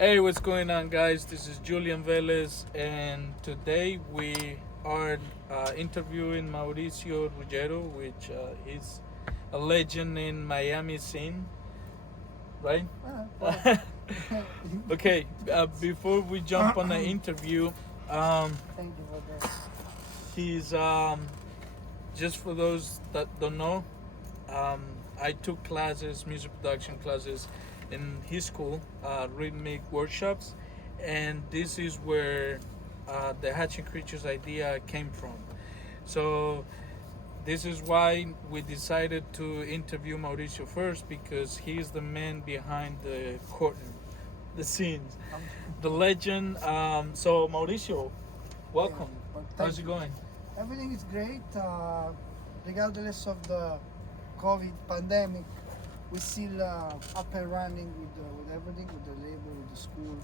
Hey, what's going on, guys? This is Julian Velez, and today we are interviewing Maurizio Ruggiero, which is a legend in Miami scene, right? Okay, before we jump on the interview, Thank you for that. he's just for those that don't know, I took classes, music production classes, in his school, RITMIK Workshops, and this is where the Hatching Creatures idea came from. So this is why we decided to interview Mauricio first, because he's the man behind the curtain, the scenes, the legend. So Mauricio, welcome. Well, How's it you. going? Everything is great. Regardless of the COVID pandemic, we're still up and running with everything, with the label, with the school,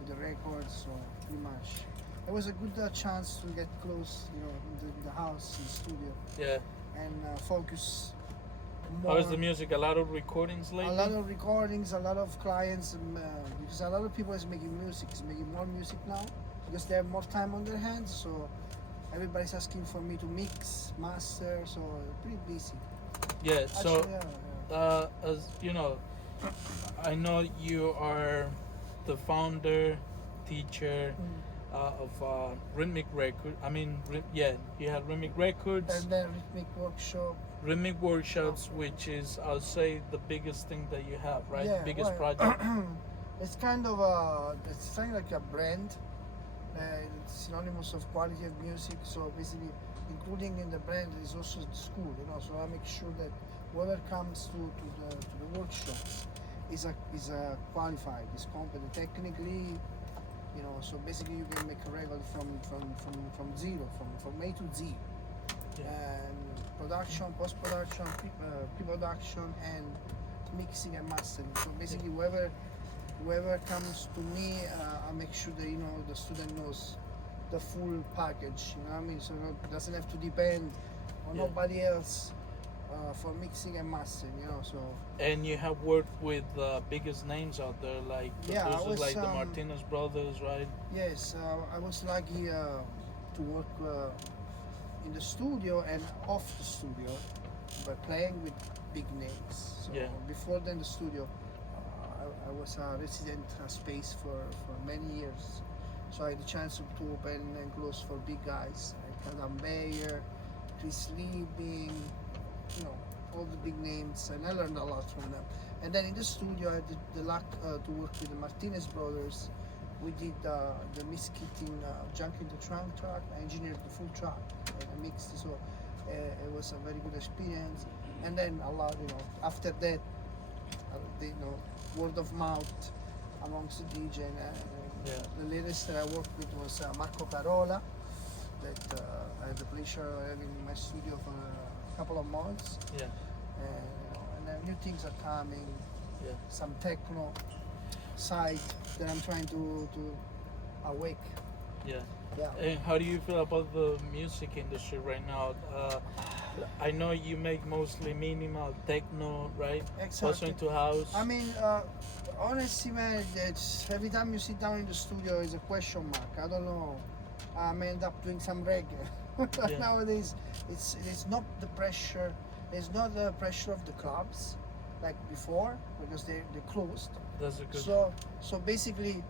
with the records. So pretty much, it was a good chance to get close, in the house, in the studio, Yeah. and focus more. How is the music? A lot of recordings lately? A lot of recordings, a lot of clients, because a lot of people is making music, is making more music now because they have more time on their hands. So everybody's asking for me to mix, master. So pretty busy. Yeah. So. Actually, yeah. As you know, I know you are the founder, teacher of RITMIK Records. I mean, you have RITMIK Records, And then RITMIK Workshop. RITMIK Workshops, which is, I'll say, the biggest thing that you have, right? Yeah, Biggest well, project. it's kind of like a brand. It's synonymous of quality of music. So basically, including in the brand is also the school. So I make sure that whoever comes to the workshops is qualified, is competent technically. So basically you can make a record from zero, from A to Z. Yeah. And production, post-production, pre-production, and mixing and mastering. So basically whoever comes to me, I make sure that the student knows the full package. You know what I mean? So it doesn't have to depend on nobody else for mixing and mastering. So. And you have worked with biggest names out there, like producers like the Martinez Brothers, right? Yes, I was lucky to work in the studio and off the studio, by playing with big names. So before then, the studio, I was a resident space for many years. So I had the chance to open and close for big guys like Adam Bayer, Chris Liebing, all the big names, and I learned a lot from them. And then in the studio, I had the luck to work with the Martinez Brothers. We did the Miss Kittin Junk in the Trunk track. I engineered the full track and I mixed it, so it was a very good experience. And then a lot, after that, word of mouth amongst the DJ. The latest that I worked with was Marco Carola, that I had the pleasure of having in my studio for a couple of months. Yeah. And then new things are coming. Yeah. Some techno side that I'm trying to awake. Yeah. Yeah. And how do you feel about the music industry right now? I know you make mostly minimal techno, right? Exactly. Also into house. I mean, honestly, man, it's every time you sit down in the studio is a question mark. I don't know. I may end up doing some reggae. Nowadays, it's not the pressure. It's not the pressure of the clubs like before, because they're closed. That's a good. So basically,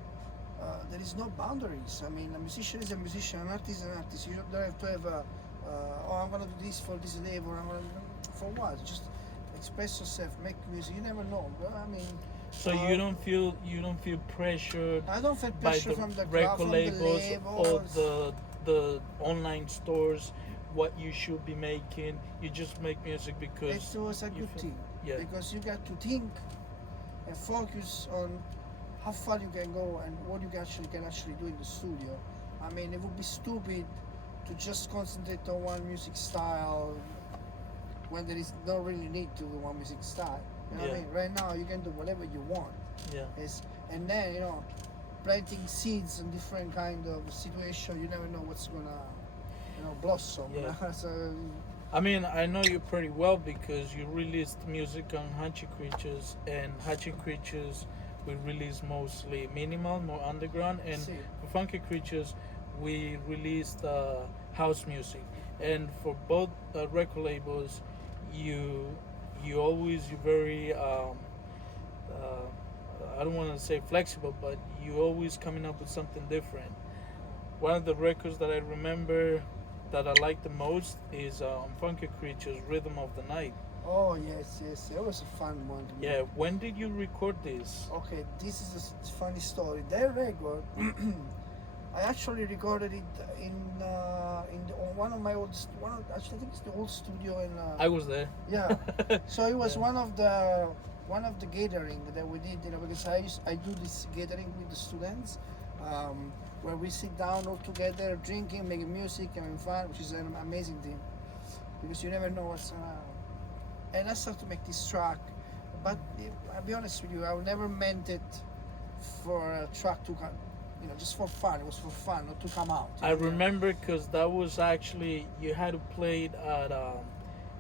there is no boundaries. I mean, a musician is a musician, an artist is an artist. You don't have to have I'm gonna do this for this label. For what? Just express yourself, make music. You never know. I mean. So you don't feel pressured. I don't feel by pressure the from the record club, labels, or labels. the online stores, what you should be making. You just make music because It was a good thing. Yeah. Because you got to think and focus on how far you can go and what you can actually do in the studio. I mean, it would be stupid to just concentrate on one music style when there is no really need to do one music style. You know what I mean? Right now you can do whatever you want. Yeah. And then planting seeds in different kind of situation. You never know what's gonna blossom. Yeah. So I mean, I know you pretty well because you released music on Hatching Creatures, and Hatching Creatures we released mostly minimal, more underground, and See. for Funky Creatures, we released house music. And for both record labels, you always you're very I don't want to say flexible, but you always coming up with something different. One of the records that I remember that I like the most is on Funky Creatures, Rhythm of the Night. Oh yes, yes, it was a fun one. To Yeah, make. when did you record this? Okay, this is a funny story. That record, I actually recorded it on one of my old actually I think it's the old studio in. I was there. Yeah, so it was Yeah. one of the gathering that we did, because I do this gathering with the students, where we sit down all together, drinking, making music, having fun, which is an amazing thing, because you never know what's around. And I started to make this track, but I'll be honest with you, I never meant it for a track to come, just for fun. It was for fun, not to come out. I remember because that was actually you had to play it at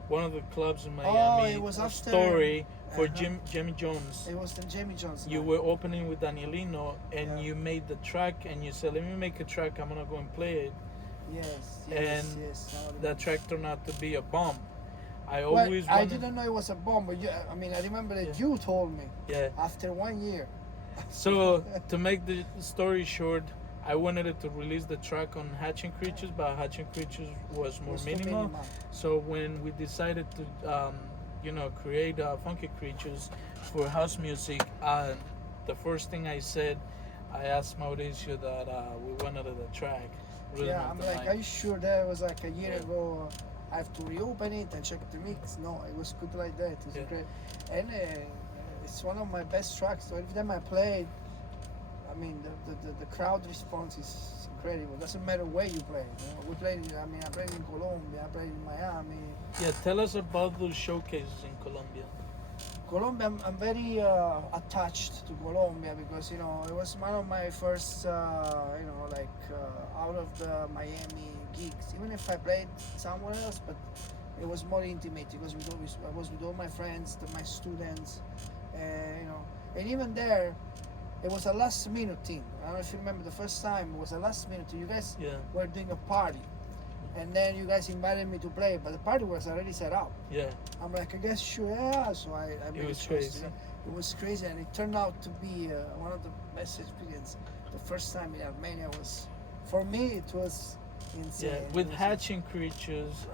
one of the clubs in Miami. It was a after- Story for Uh-huh. Jimmy Jones. It was the Jamie Johnson. You were opening with Danielino, and Yeah. you made the track, and you said, "Let me make a track. I'm gonna go and play it." Yes, and yes. I remember. That track turned out to be a bomb. I Well, always I wanted, didn't know it was a bomb, but I remember that Yeah. you told me Yeah. after 1 year. So to make the story short, I wanted it to release the track on Hatching Creatures, but Hatching Creatures was more Was too minimal. So when we decided to, create Funky Creatures for house music, the first thing I said, I asked Mauricio that we wanted the track. Rhythm Yeah, of I'm the like, Night. are you sure that was like a year Yeah. ago? I have to reopen it and check the mix. No, it was good like that. It was Yeah. great, and it's one of my best tracks. So every time I play it, the crowd response is incredible. Doesn't matter where you play. We played. I played in Colombia. I played in Miami. Yeah, tell us about those showcases in Colombia. Colombia, I'm very attached to Colombia because it was one of my first out of the Miami gigs. Even if I played somewhere else, but it was more intimate because I was with all my friends, my students, and even there, it was a last minute thing. I don't know if you remember the first time. It was a last minute thing. You guys Yeah. were doing a party, and then you guys invited me to play, but the party was already set up. Yeah, I'm like, I guess sure, yeah. So I made was a choice. crazy. It was crazy, and it turned out to be one of the best experiences. The first time in Armenia was, for me, it was insane. yeah. It With was- Hatching Creatures,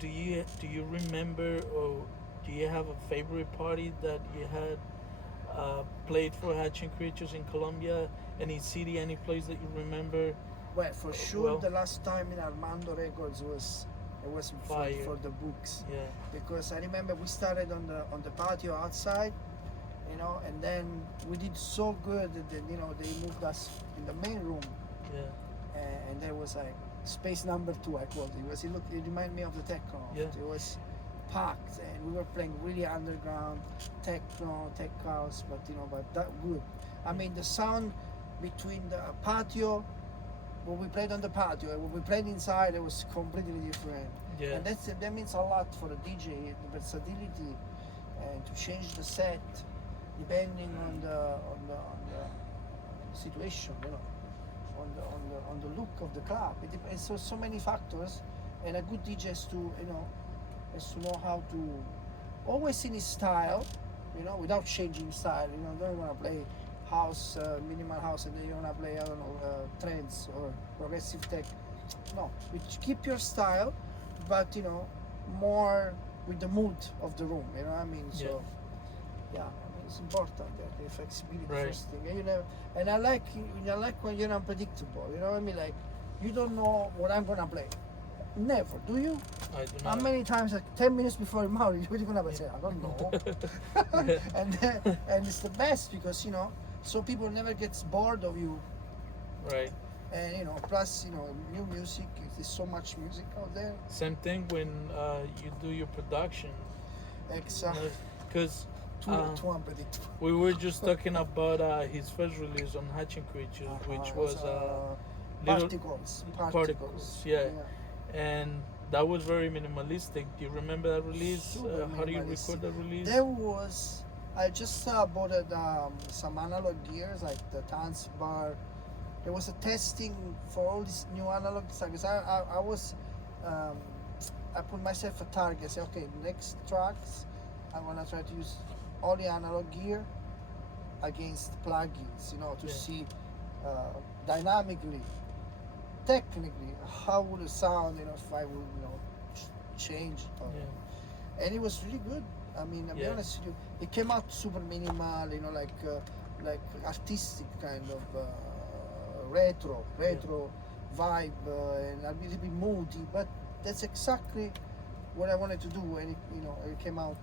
do you remember, or do you have a favorite party that you had played for Hatching Creatures in Colombia? Any city, any place that you remember? Well, for sure, well- the last time in Armando Records was Fire. for the books, Yeah, because I remember we started on the patio outside, and then we did so good that then, they moved us in the main room. yeah, And there was like space number 2, I called it. It reminded me of the Techno-Loft. Yeah. It was packed, and we were playing really underground techno, tech house, but that good. The sound between the patio, when we played on the patio and when we played inside, it was completely different. yeah. And that means a lot for the DJ, the versatility, and to change the set depending on the situation, on the look of the club. It depends. So many factors, and a good DJ has to know how to always in his style, without changing style. Don't want to play house, minimal house, and then you want to play trance or progressive tech. No, you keep your style, but more with the mood of the room. You know what I mean? So yeah, it's important that the flexibility Right. first thing. And I like when you're unpredictable. You know what I mean? Like you don't know what I'm gonna play. Never, do you? I do How not. many times, like 10 minutes before you're married, you're gonna say, I don't know. and it's the best because so people never gets bored of you. Right. And plus new music. There's so much music out there. Same thing when you do your production. Exactly. Because Too unpredictable. we were just talking about his first release on Hatching Creatures, which was little particles. yeah. And that was very minimalistic. Do you remember that release? Super How do you minimalistic. record that release? There was I just bought some analog gears like the Tanz bar. There was a testing for all these new analog stuff. I was I put myself a target. I say, okay, next tracks I'm gonna try to use all the analog gear against plugins, you know, to see dynamically, technically, how would it sound, you know, if I would, you know, change. And it was really good. I mean, I'll be honest with you, it came out super minimal, you know, like artistic kind of retro vibe, and a little bit moody, but that's exactly what I wanted to do, and it came out.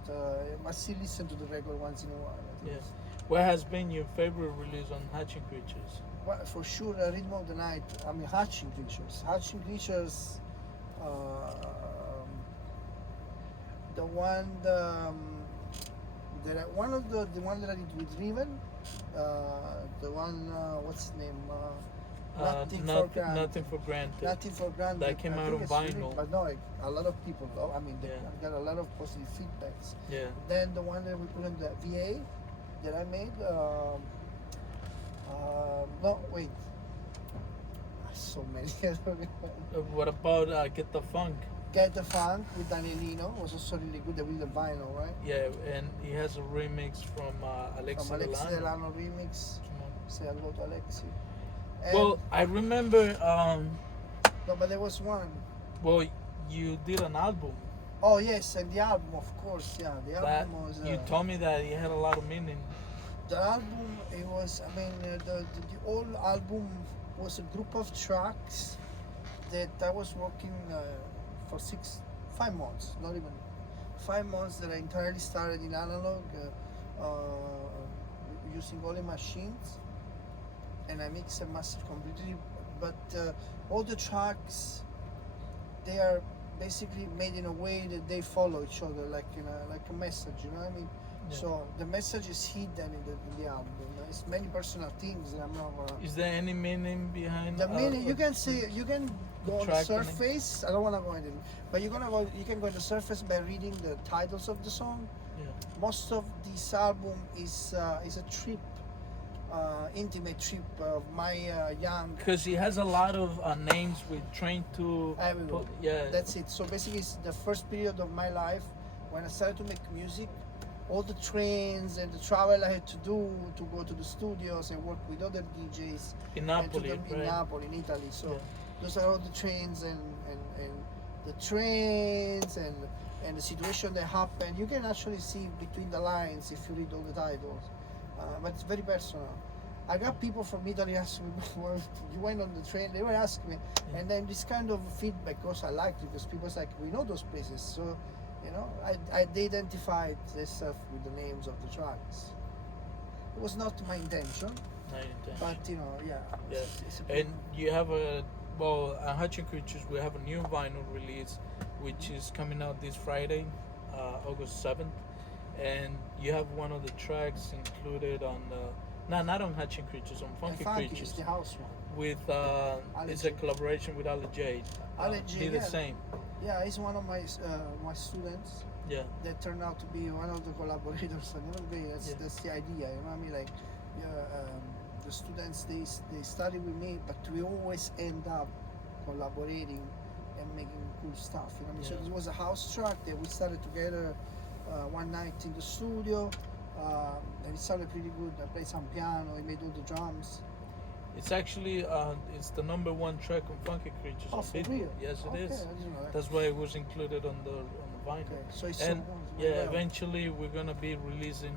I still listen to the record once in a while. Yes. What has been your favorite release on Hatching Creatures? Well, for sure, Rhythm of the Night. I mean, Hatching Creatures. Hatching Creatures. The one that I did with Riven. The one what's his name? Nothing for Granted. Nothing for Granted. That came out on vinyl. Really, but no, a lot of people. I mean, they got a lot of positive feedbacks. Yeah. Then the one that we put in the VA that I made. No, wait. So many. What about Get the Funk? Get the Funk with Danielino was also really good. With the vinyl, right? Yeah, and he has a remix from Alexi Delano remix. Say hello to Alexi. Well, I remember. No, but there was one. Well, you did an album. Oh yes, and the album, of course, yeah. The album was. You told me that it had a lot of meaning. The album, it was. I mean, the whole album was a group of tracks that I was working for 5 months, not even 5 months. That I entirely started in analog, using all the machines. And I mix and master completely, but all the tracks, they are basically made in a way that they follow each other, like a message. You know what I mean? Yeah. So the message is hidden in the album. It's many personal things that I'm not. Is there any meaning behind the meaning? You can go on the surface. I don't want to go into it, but you can go on the surface by reading the titles of the song. Yeah. Most of this album is a trip. Intimate trip of my young. Because he has a lot of names with Train to. Yeah, that's it. So basically, it's the first period of my life when I started to make music. All the trains and the travel I had to do to go to the studios and work with other DJs in Napoli, in Napoli, in Italy. So those are all the trains and the trains and the situation that happened. You can actually see between the lines if you read all the titles. But it's very personal. I got people from Italy asking me, well, you went on the train, they were asking me, and then this kind of feedback also I liked it because people's like, we know those places, so you know, they identified this stuff with the names of the tracks. It was not my intention, but you know, it's and you have at Hatching Creatures we have a new vinyl release which is coming out this Friday, August 7th. And you have one of the tracks included on not on Hatching Creatures, on Funky Creatures. The house one. With it's a collaboration with Ali J. He the same. Yeah, he's one of my students. Yeah. That turned out to be one of the collaborators. And that's the idea. You know what I mean? Like, the students they study with me, but we always end up collaborating and making cool stuff. You know what I mean? So it was a house track that we started together. One night in the studio, and it sounded pretty good. I played some piano, I made all the drums. It's actually it's the #1 track on Funky Creatures. Oh, for real? Yes, it is. I didn't know that. That's why it was included on the vinyl. Okay, so it's eventually we're gonna be releasing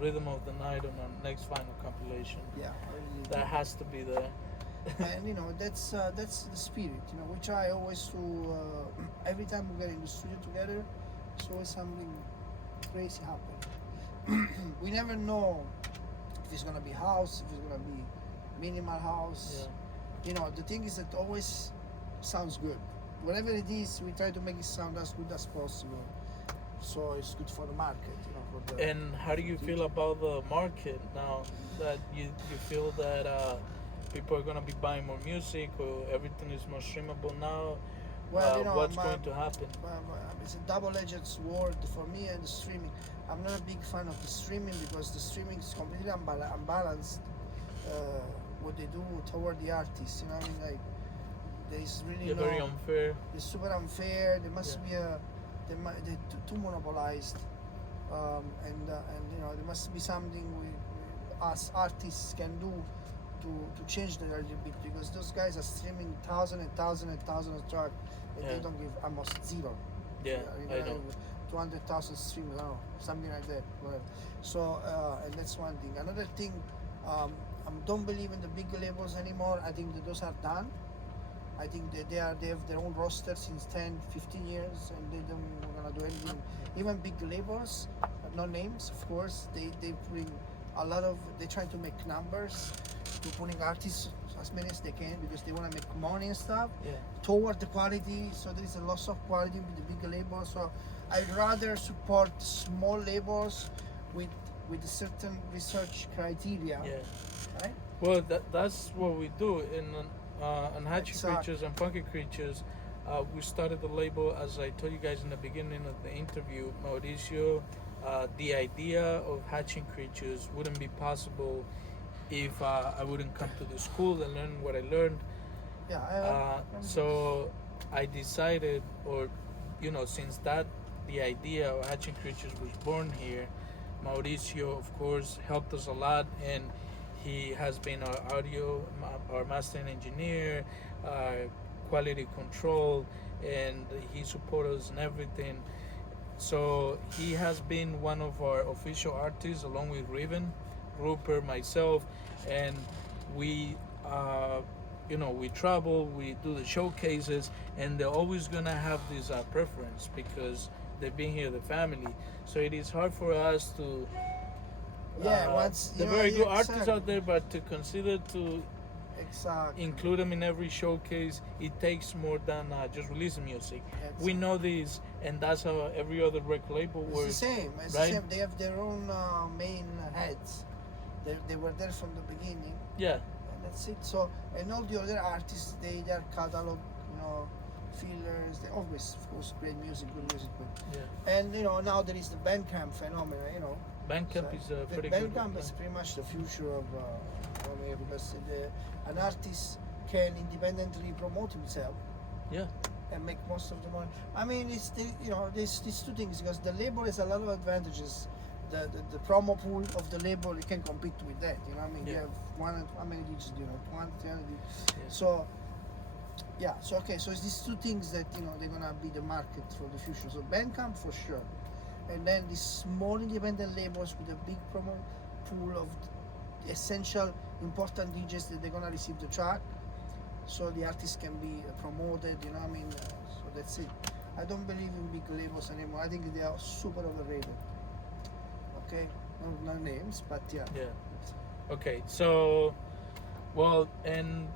Rhythm of the Night on our next vinyl compilation. Yeah, that has to be there. And you know that's the spirit. You know, we try always to every time we get in the studio together. It's always something crazy happening. We never know if it's gonna be house, if it's gonna be minimal house. Yeah. You know, the thing is that always sounds good. Whatever it is, we try to make it sound as good as possible. So it's good for the market, you know. For the and how do you feel about the market now that you feel that people are gonna be buying more music, or everything is more streamable now, Well, what's going to happen. It's a double-edged sword for me and the streaming. I'm not a big fan of the streaming because the streaming is completely unbalanced. What they do toward the artists, you know what I mean? Like, there's really Very unfair. It's super unfair. There must be they're too monopolized, and there must be something us artists can do to change that a little bit, because those guys are streaming thousands of tracks and they don't give almost zero. Yeah, I know. 200,000 streams, I don't know, something like that. Whatever. So and that's one thing. Another thing, I don't believe in the big labels anymore. I think that those are done. I think that they have their own roster since 10, 15 years, and they don't gonna do anything. Even big labels, no names, of course, they bring a lot of. They try to make numbers, to putting artists as many as they can because they want to make money and stuff. Yeah. Toward the quality, so there is a loss of quality with the big labels. So I'd rather support small labels with a certain research criteria. Yeah. Right? Well, that's what we do in Hatchy Exactly. Creatures and Funky Creatures. We started the label, as I told you guys in the beginning of the interview, Mauricio. The idea of Hatching Creatures wouldn't be possible if I wouldn't come to the school and learn what I learned. Yeah. So I decided, or since the idea of Hatching Creatures was born here, Mauricio, of course, helped us a lot, and he has been our mastering engineer, quality control, and he supports us in everything. So he has been one of our official artists, along with Riven, Rupert, myself, and we we travel, we do the showcases, and they're always gonna have this preference because they've been here, the family. So it is hard for us to they're very good artists out there, but to consider to include them in every showcase, it takes more than just releasing music. We know this, and that's how every other record label works. It's the same. It's right? the same. They have their own main heads. They were there from the beginning. Yeah. And that's it. So, and all the other artists, their catalog, fillers. They always, of course, great music, good music. Yeah. And now there is the Bandcamp phenomenon. Bandcamp is pretty Bandcamp good. Bandcamp is pretty much the future of because an artist can independently promote himself. Yeah. And make most of the money. I mean, it's these two things, because the label has a lot of advantages. The promo pool of the label, you can compete with that. You know what I mean? Yeah. You have how many digits do you have? 1, 300 digits. Yeah. So so it's these two things that they're gonna be the market for the future. So Bandcamp for sure, and then these small independent labels with a big promo pool of essential important DJs that they're gonna receive the track, so the artist can be promoted. You know what I mean? So that's it. I don't believe in big labels anymore. I think they are super overrated. Okay, no names, but yeah. Yeah. Okay, so, and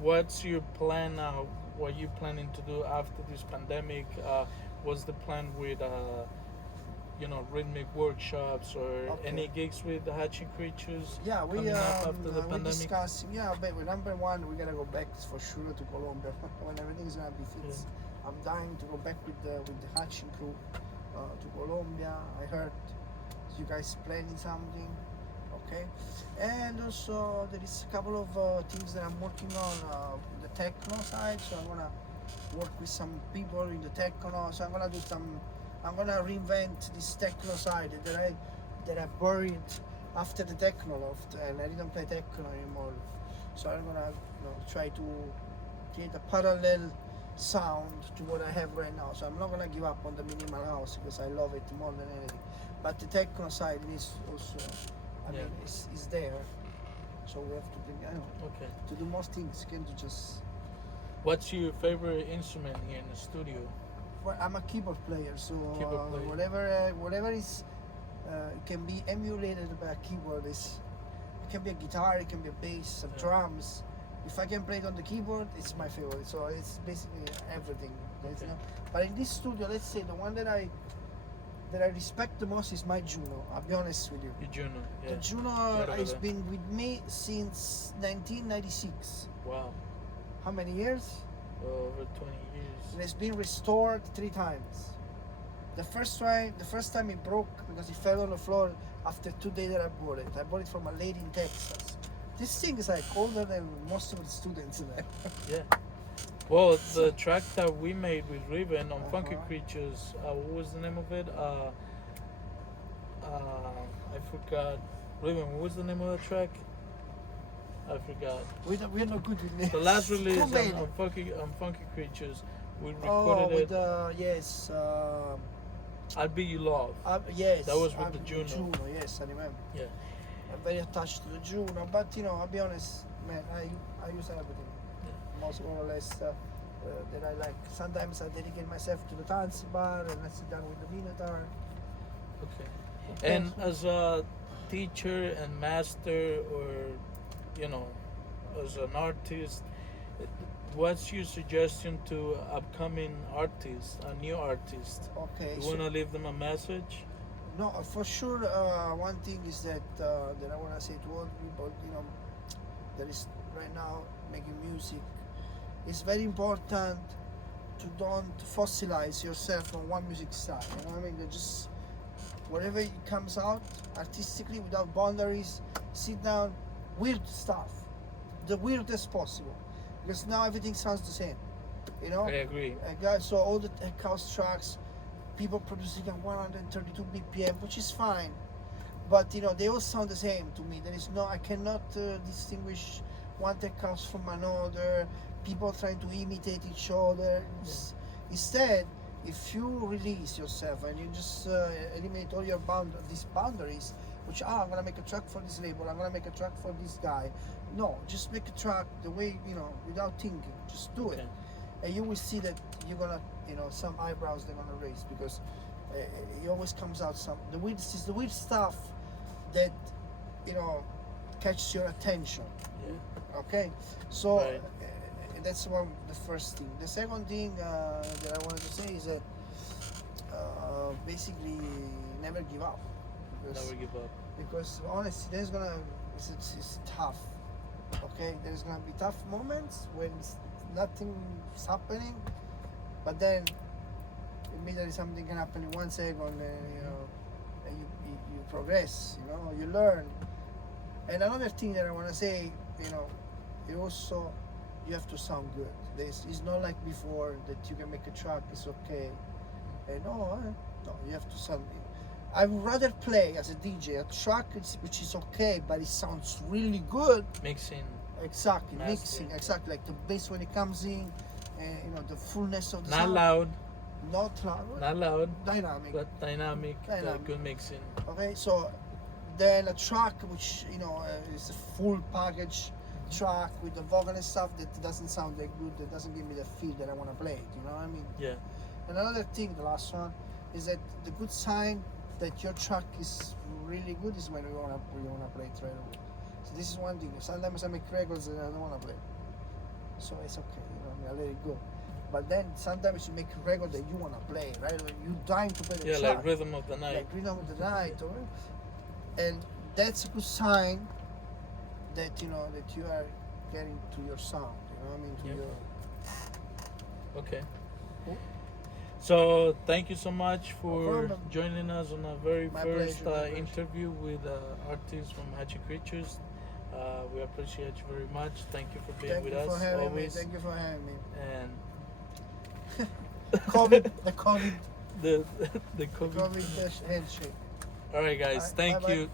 what's your plan now? What are you planning to do after this pandemic? What's the plan with, RITMIK workshops or any gigs with the Hatching Creatures? Yeah, we coming up after the pandemic? discussing. Yeah, but number one, we gotta go back for sure to Colombia when everything's gonna be fixed. Yeah. I'm dying to go back with the Hatching crew to Colombia. I heard you guys planning something. Okay, and also there is a couple of things that I'm working on the techno side. So I'm gonna work with some people in the techno. So I'm gonna reinvent this techno side that I buried after the Techno-Loft, and I didn't play techno anymore. So I'm gonna try to create a parallel sound to what I have right now. So I'm not gonna give up on the minimal house because I love it more than anything. But the techno side is also, I mean, is there. So we have to bring, to do more things. Can't just. What's your favorite instrument here in the studio? Well, I'm a keyboard player, so player. whatever is can be emulated by a keyboard. It can be a guitar, it can be a bass, drums. If I can play it on the keyboard, it's my favorite. So it's basically everything. But in this studio, let's say the one that I respect the most is my Juno. I'll be honest with you. Your Juno, yeah. The Juno has been with me since 1996. Wow. How many years? over 20 years. And it's been restored 3 times. The first time it broke because it fell on the floor after 2 days that I bought it. I bought it from a lady in Texas. This thing is like older than most of the students there. Yeah. Well, the track that we made with Riven on Funky Creatures, what was the name of it? I forgot. Riven, what was the name of the track? I forgot. We're not good with names. The last release on Funky Creatures, we recorded with it. yes. I'll Be You Love. Yes. That was with the Juno. Yes, I remember. Yeah. I'm very attached to the Juno, but you know, I'll be honest, man, I use everything. Most more or less that I like. Sometimes I dedicate myself to the dance bar and I sit down with the Minotaur. Okay. And as a teacher and master, or you know, as an artist, what's your suggestion to upcoming artists, a new artist? Okay. You want to leave them a message? No, for sure. One thing is that I want to say to all people, you know, that is right now making music. It's very important to don't fossilize yourself on one music style. You know what I mean? That just whatever it comes out artistically without boundaries. Sit down, weird stuff, the weirdest possible, because now everything sounds the same. You know. I agree. So all the tech house tracks, people producing at 132 BPM, which is fine, but you know they all sound the same to me. There is no, I cannot distinguish one tech house from another. People trying to imitate each other. Instead, if you release yourself and you just eliminate all your these boundaries, which I'm gonna make a track for this label, I'm gonna make a track for this guy. No, just make a track the way, you know, without thinking. Just do it, and you will see that you're gonna, you know, some eyebrows they're gonna raise, because it always comes out the weird stuff that, you know, catches your attention. Yeah. Okay, so. Right. That's the first thing. The second thing that I wanted to say is that basically never give up. Never give up. Because honestly, it's tough. Okay, there's gonna be tough moments when nothing's happening, but then immediately something can happen in 1 second, and you know, and you progress. You know, you learn. And another thing that I want to say, you know, you have to sound good. It's not like before that you can make a track, it's okay. And no, you have to sound. I would rather play as a DJ a track which is okay, but it sounds really good. Mixing. Exactly, mastering, mixing. Exactly, like the bass when it comes in, and you know the fullness of the Not sound. loud. Not loud. Not loud. Dynamic. But dynamic. Good mixing. Okay, so then a track which, you know, is a full package track with the vocal and stuff that doesn't sound that good, that doesn't give me the feel that I want to play it, you know what I mean? Yeah. And another thing, the last one, is that the good sign that your track is really good is when you wanna play it right away. So this is one thing. Sometimes I make records and I don't wanna play, so it's okay, you know what I mean? I let it go. But then sometimes you make a record that you wanna play, right? When you're dying to play the track. Yeah, like Rhythm of the Night. Like Rhythm of the Night, and that's a good sign that, you know, that you are getting to your sound, you know what I mean, to your. Okay. Cool. So thank you so much for problem. joining us on our very My first pleasure. interview with artists from Hatchet Creatures. We appreciate you very much. Thank you for being with us always. Thank you for having me. And the COVID the COVID handshake. All right, guys. Thank Bye-bye. you.